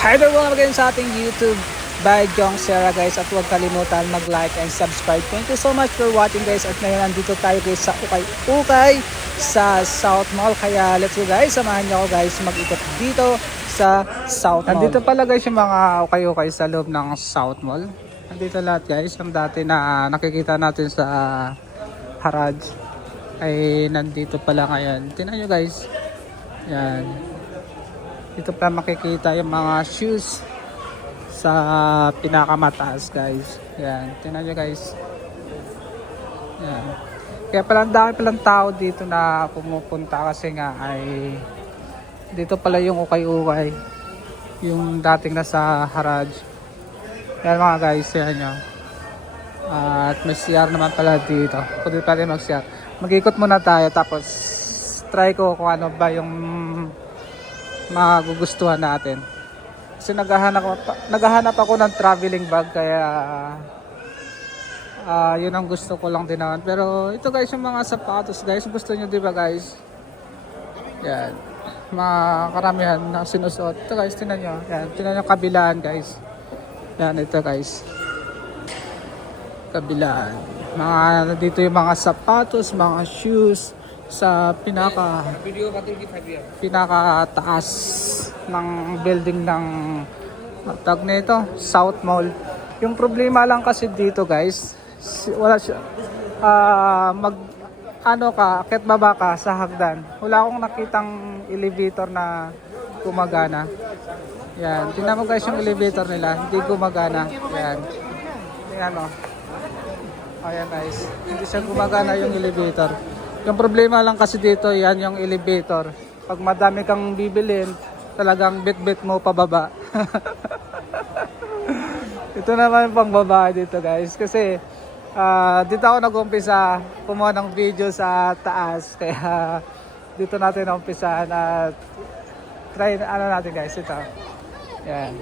Hi there, welcome again sa ating YouTube by Jong Sarah guys, at huwag kalimutan mag-like and subscribe. Thank you so much for watching guys. At ngayon nandito tayo guys sa Ukay-Ukay sa South Mall. Kaya let's go guys, samahan niyo ako guys mag-ikot dito sa South Mall. Nandito pala guys yung mga ukay-ukay sa loob ng South Mall. Nandito lahat guys, yung dati na nakikita natin sa Haraj ay nandito pala ngayon. Tingnan nyo guys, yan. Dito pa makikita yung mga shoes sa pinakamataas guys. Yan, tingnan nyo guys. Yan. Kaya pala ang dami palang tao dito na pumupunta kasi nga ay dito pala yung ukay-ukay, yung dating nasa Haraj. Yan mga guys, yan nyo. At may CR naman pala dito. Pwede pa rin mag-CR. Mag-ikot muna tayo tapos try ko kung ano ba yung magugustuhan natin. Kasi naghahanap ako ng traveling bag, kaya yun ang gusto ko lang din naman. Pero ito guys, yung mga sapatos guys, gusto nyo diba guys? Yan, mga karamihan na sinusuot. Ito guys, tinan nyo. Yan, tinan nyo kabilaan guys. Yan, ito guys, kabilaan. Mga dito yung mga sapatos, mga shoes sa pinakataas ng building ng tag nito, South Mall. Yung problema lang kasi dito guys, wala siya akit baba ka sa hagdan. Wala akong nakitang elevator na gumagana. Yan, tingnan mo guys yung elevator nila, hindi gumagana. Yan. Tingnan mo. Ayan guys, hindi siya gumagana yung elevator. Yung problema lang kasi dito, yan yung elevator. Pag madami kang bibilin, talagang bit-bit mo pababa. Ito naman pang babae dito guys. Kasi dito ako nag-umpisa kumuha ng video sa taas. Kaya dito natin na-umpisahan at try natin guys. Ito. Yan.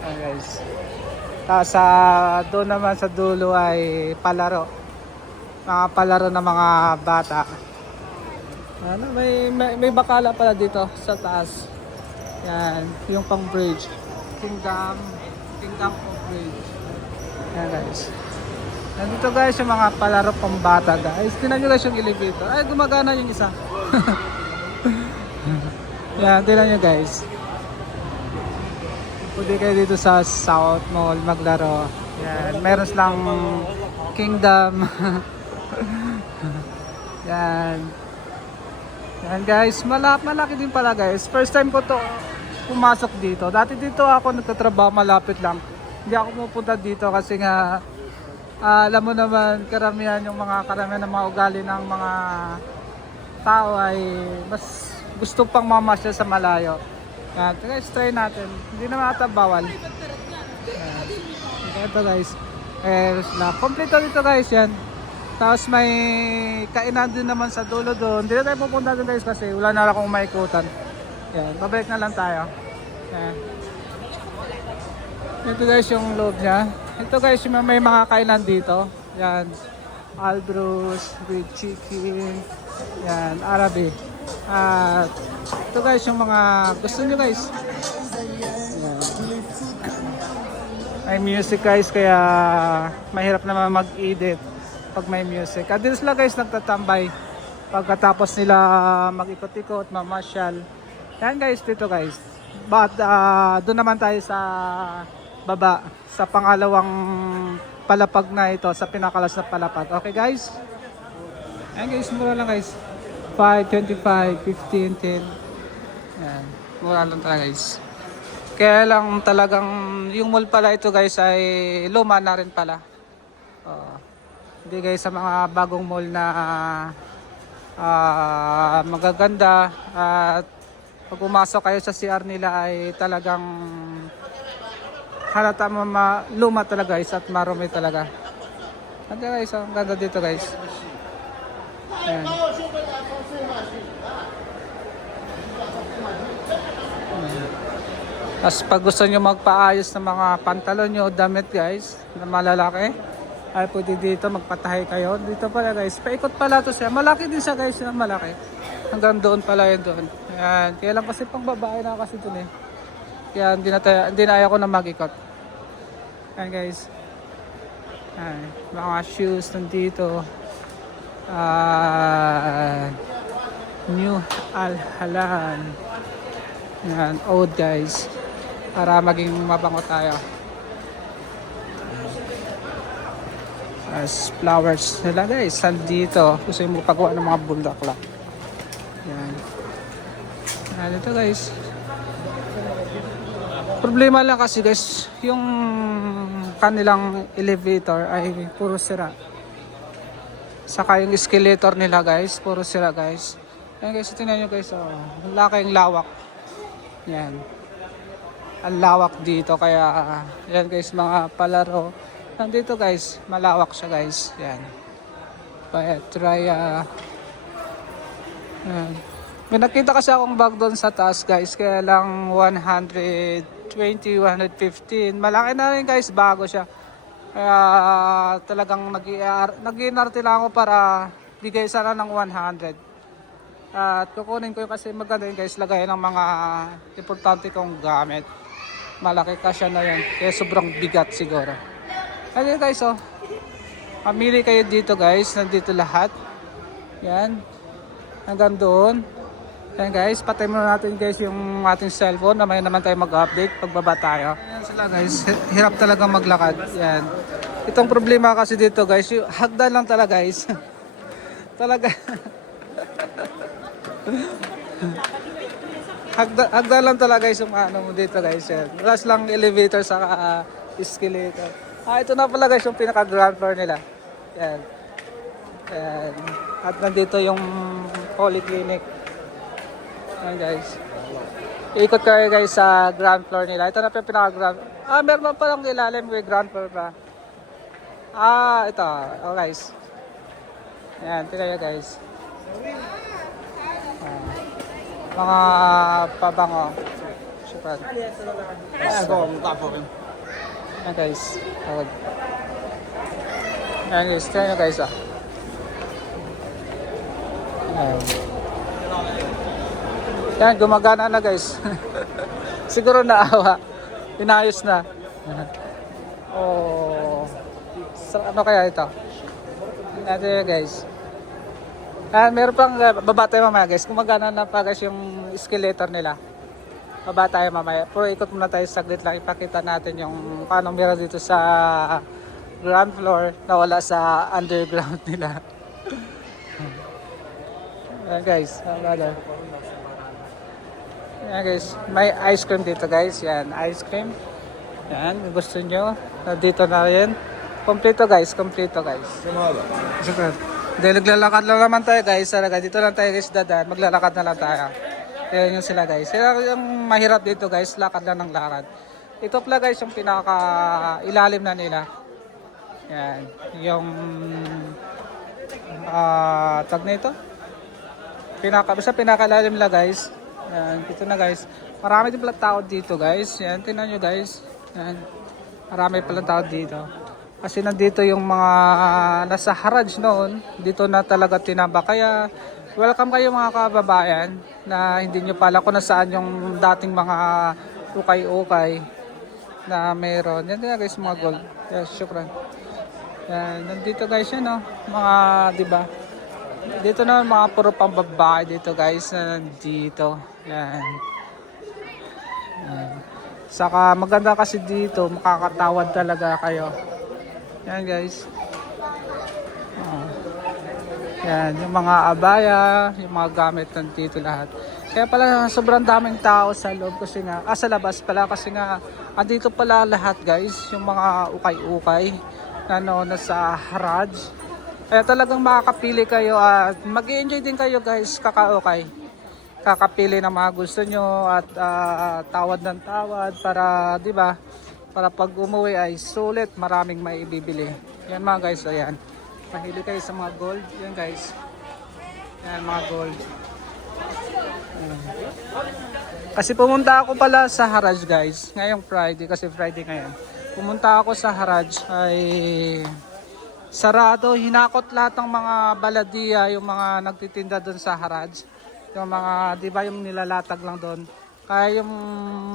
Yan guys. Tapos doon naman sa dulo ay palaro. Mga palaro ng mga bata. Ano, may bakala pala dito sa taas. Yan, yung pang bridge. Kingdom of Bridge. Yan guys. Nandito guys yung mga palaro pang bata guys. Tingnan nyo guys yung elevator. Ay, gumagana yung isa. Yan, tingnan nyo guys. Pwede kayo dito sa South Mall maglaro. Yan, meron silang Kingdom. Yan. Yan guys, malaki din pala guys. First time ko to pumasok dito. Dati dito ako nagtatrabaho, malapit lang. Hindi ako pupunta dito kasi nga alam mo naman, karamihan ng mga ugali ng mga tao ay mas gusto pang mamasyal sa malayo. Yan, guys, try natin. Hindi naman ata bawal. Yan. Ito guys. Kompleto dito guys yan. Tapos may kainan din naman sa dulo doon. Hindi na tayo pupunta doon guys kasi wala na akong maikutan. Yan, babalik na lang tayo. Yan. Ito guys yung loob niya. Ito guys yung may mga kainan dito. Yan, Albrus with chicken. Yan, Arabi. At ito guys yung mga gusto nyo guys. Yan. May music guys kaya mahirap naman mag-edit pag may music. At dito sila guys nagtatambay pagkatapos nila mag-ikot-ikot, mamasyal. Yan guys, dito guys. But doon naman tayo sa baba, sa pangalawang palapag na ito, sa pinakalas na palapag. Okay guys? Yan guys, mura lang guys. 5, 25, 15, 10. Yan, mura lang talaga guys. Kaya lang talagang yung mall pala ito guys ay luma na rin pala. Hindi guys sa mga bagong mall na magaganda at pag pumasok kayo sa CR nila ay talagang halata luma talaga guys at marumi talaga. Ganda guys, ang ganda dito guys. Ayan. Tapos pag gusto nyo magpaayos ng mga pantalon nyo, damit guys na malalaki, ay pwede dito magpatahay kayo. Dito pala guys, paikot pala to siya. Malaki din siya guys, malaki. Hanggang doon pala yun doon. Yan. Kaya lang kasi pang babae na kasi dun eh. Kaya hindi na ayaw ko na mag-ikot. Yan guys. Yan. Mga shoes nandito. New Al Halan. Yan. Oud guys. Para maging mabango tayo. As flowers nila guys. Nandito. Gusto yung magpagawa ng mga bulaklak. Yan. Yan ito guys. Problema lang kasi guys, yung kanilang elevator ay puro sira. Saka yung escalator nila guys, puro sira guys. Yan guys, tingnan nyo guys, oh, laking lawak. Yan. Ang lawak dito kaya yan guys, mga palaro. Nandito guys, malawak siya guys. Yan. Kaya try yan. May nakita kasi akong bag doon sa taas guys, kaya lang 120, 115. Malaki na rin guys, bago siya. Kaya talagang nag-iinarte lang ako para bigay sana ng 100. At kukunin ko yun kasi maganda yun guys, lagay ng mga importante kong gamit. Malaki kasya na yan, kaya sobrang bigat siguro. Kaya guys, oh, pamili kayo dito guys, nandito lahat. Yan, hanggang doon. Yan guys, patay muna natin guys yung ating cellphone na may naman tayo mag-update pagbaba tayo. Yan sila guys, hirap talaga maglakad. Yan. Itong problema kasi dito guys, yung hagdan lang talaga guys. Talaga. hagdan lang talaga guys yung ano mo dito guys. Yan. Plus lang elevator sa escalator. Ito na pala guys yung pinaka ground floor nila. Yan. Yan. At nandito yung polyclinic. Ayan guys. Ikot kayo guys sa ground floor nila. Ito na pa yung pinaka-ground. Meron pa lang ilalim, may ground floor pa. Ito. Oh guys. Ayan, tingnan nyo guys. Mga pabango. Super. Ayan guys. Ayan guys, tingnan nyo guys. Ayan. Yan, gumagana na guys. Siguro naawa. Inayos na. Oh. So, ano kaya ito? Natin guys. Meron pang baba tayo mamaya guys. Gumagana na pa guys yung escalator nila. Baba tayo mamaya. Pero ikot muna tayo saglit lang. Ipakita natin yung paano meron dito sa ground floor na wala sa underground nila. Yan guys. Yan guys, may ice cream dito guys. Yan, ice cream. Yan, kung gusto nyo. Dito na rin. Kompleto guys, kompleto guys. Super. Dahil naglalakad lang naman tayo guys. Dito lang tayo guys dadaan. Maglalakad na lang tayo. Yan yung sila guys. Yung mahirap dito guys, lakad lang ng lakad. Ito pala guys yung pinaka ilalim na nila. Yan. Yung tag na ito. Basta pinakalalim nila guys. Yan, dito na guys. Marami din pala tao dito guys. Yan, tingnan nyo guys. Yan. Marami pala tao dito. Kasi nandito yung mga nasa Haraj noon. Dito na talaga tinamba. Kaya welcome kayo mga kababayan na hindi nyo pala kung nasaan yung dating mga ukay-ukay na meron. Yan na guys, mga gold. Yes, syukran. Yan, nandito guys yan oh. Mga, diba? Dito na mga puro pambabae dito guys na nandito. Yan. Yan. Saka maganda kasi dito, makakatawad talaga kayo. Yan guys. Yan, yung mga abaya, yung mga gamit nandito lahat. Kaya pala sobrang daming tao sa loob kasi nga, sa labas pala kasi nga, andito pala lahat guys, yung mga ukay-ukay na nasa Haraj. Kaya talagang makakapili kayo at mag-i-enjoy din kayo guys, kaka-okay. Kakapili ng mga gusto nyo at tawad ng tawad para, di ba, para pag umuwi ay sulit, maraming maibibili. Yan mga guys, ayan. Mahili kayo sa mga gold, yan guys. Yan mga gold. Ayan. Kasi pumunta ako pala sa Haraj guys, ngayong Friday, kasi Friday ngayon. Pumunta ako sa Haraj ay sarado, hinakot lahat ng mga baladiya, yung mga nagtitinda doon sa Haraj. Yung mga, di ba yung nilalatag lang doon. Kaya yung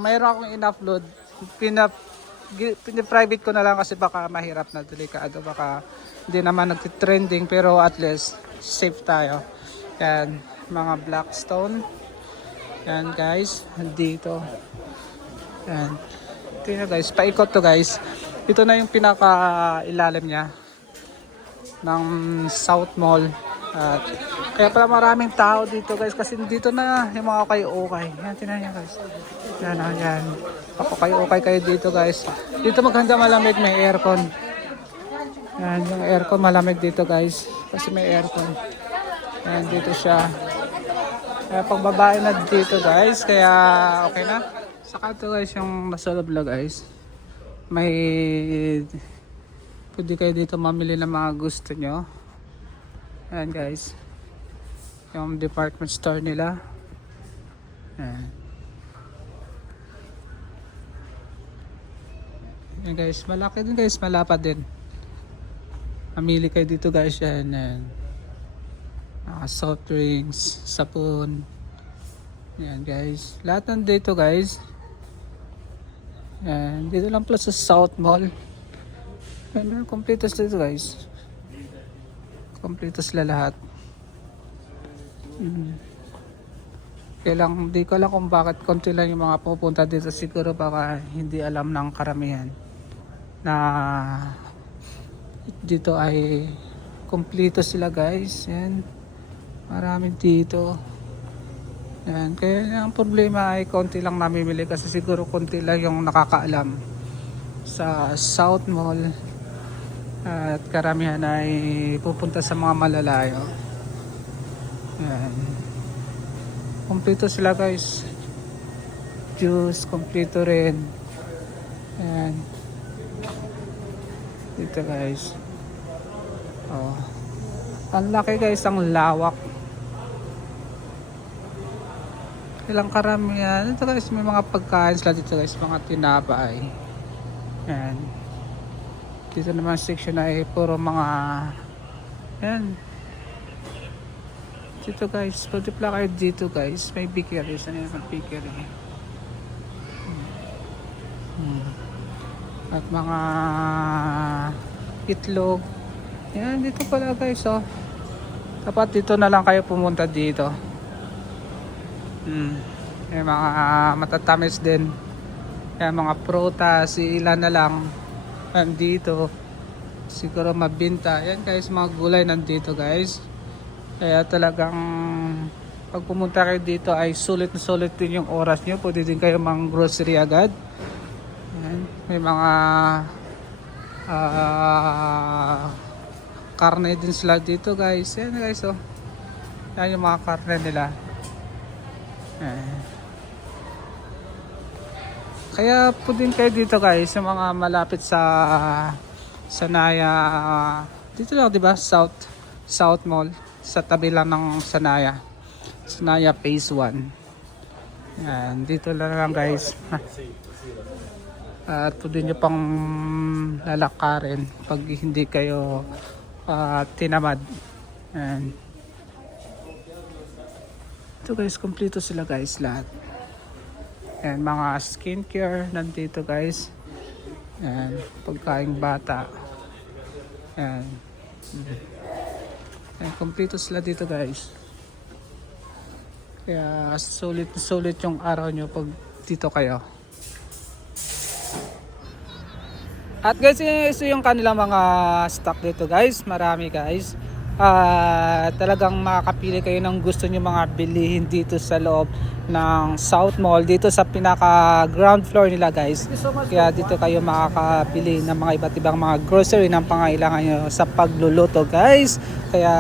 mayroon akong in-upload, private ko na lang kasi baka mahirap na delikado. Baka hindi naman nagtitrending pero at least safe tayo. Yan, mga black stone. Yan guys, dito. Yan. Tingnan guys, paikot to guys. Ito na yung pinaka ilalim niya ng South Mall. At kaya pala maraming tao dito guys kasi dito na yung mga kayo-ukay. Yan, tingnan niyo guys. Yan, yan. Ako kayo-ukay kayo dito guys. Dito maganda malamig, may aircon. Yan, yung aircon malamig dito guys. Kasi may aircon. Yan, dito siya. Kaya pang babae na dito guys. Kaya okay na. Saka ito guys yung masalabla guys. May pwede kayo dito mamili ng mga gusto nyo. Ayan guys, yung department store nila. Ayan. Ayan guys, malaki din guys, malapad din. Mamili kayo dito guys. Yan, yan. Soft drinks, sapon. Ayan guys, lahat nandito guys. Ayan, dito lang pala sa South Mall. Ayan, kompleto dito guys. Kompleto sila lahat. Kaya lang, di ko alam kung bakit konti lang yung mga pupunta dito. Siguro baka hindi alam ng karamihan na dito ay kompleto sila guys. Yan. Marami dito. Yan. Kaya ang problema ay konti lang namimili kasi siguro konti lang yung nakakaalam sa South Mall. At karamihan ay pupunta sa mga malalayo. Yan. Kompleto sila guys. Juice, kompleto rin. Yan. Dito guys. Oh. Ang laki guys, ang lawak. Ilang karamihan. Dito guys, may mga pagkain sila dito guys. Mga tinapay. Yan. Dito naman section ay puro mga yan. Dito guys, pwede pala kayo dito guys. May bakery. Saan yung bakery? At mga itlog. Yan, dito pala guys. Oh. Dapat dito na lang kayo pumunta dito. Yung mga matatamis din. Yan, mga prutas. Ilan na lang. Nandito siguro mabinta. Yan guys, mga gulay nandito guys. Kaya talagang pag pumunta kayo dito ay sulit na sulit din yung oras nyo. Pwede din kayo mang grocery agad. Yan. May mga karne din sila dito guys. Yan guys, oh. Yan yung mga karne nila. Yan. Kaya po din kayo dito guys, sa mga malapit sa Sanaya, dito lang 'di ba? South Mall, sa tabi lang ng Sanaya. Sanaya Phase 1. Yan, dito lang guys. At pwede nyo pang lalakarin pag hindi kayo tinamad. Yan. Ito guys, kompleto sila guys lahat. Yan, mga skincare nandito guys. Yan, pagkaing bata. Yan. Yan, kompleto sila dito guys. Kaya sulit yung araw nyo pag dito kayo. At guys, ito yung kanilang mga stock dito guys. Marami guys. Talagang makakapili kayo ng gusto nyo mga bilihin dito sa loob ng South Mall, dito sa pinaka ground floor nila guys. Kaya dito kayo makakabili ng mga iba't ibang mga grocery ng pangailangan nyo sa pagluluto guys. Kaya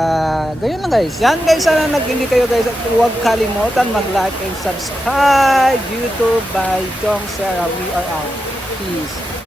ganyan lang guys. Yan guys, sana nag-hindi kayo guys. At huwag kalimutan mag-like and subscribe. YouTube by Jong Sarah. We are out. Peace.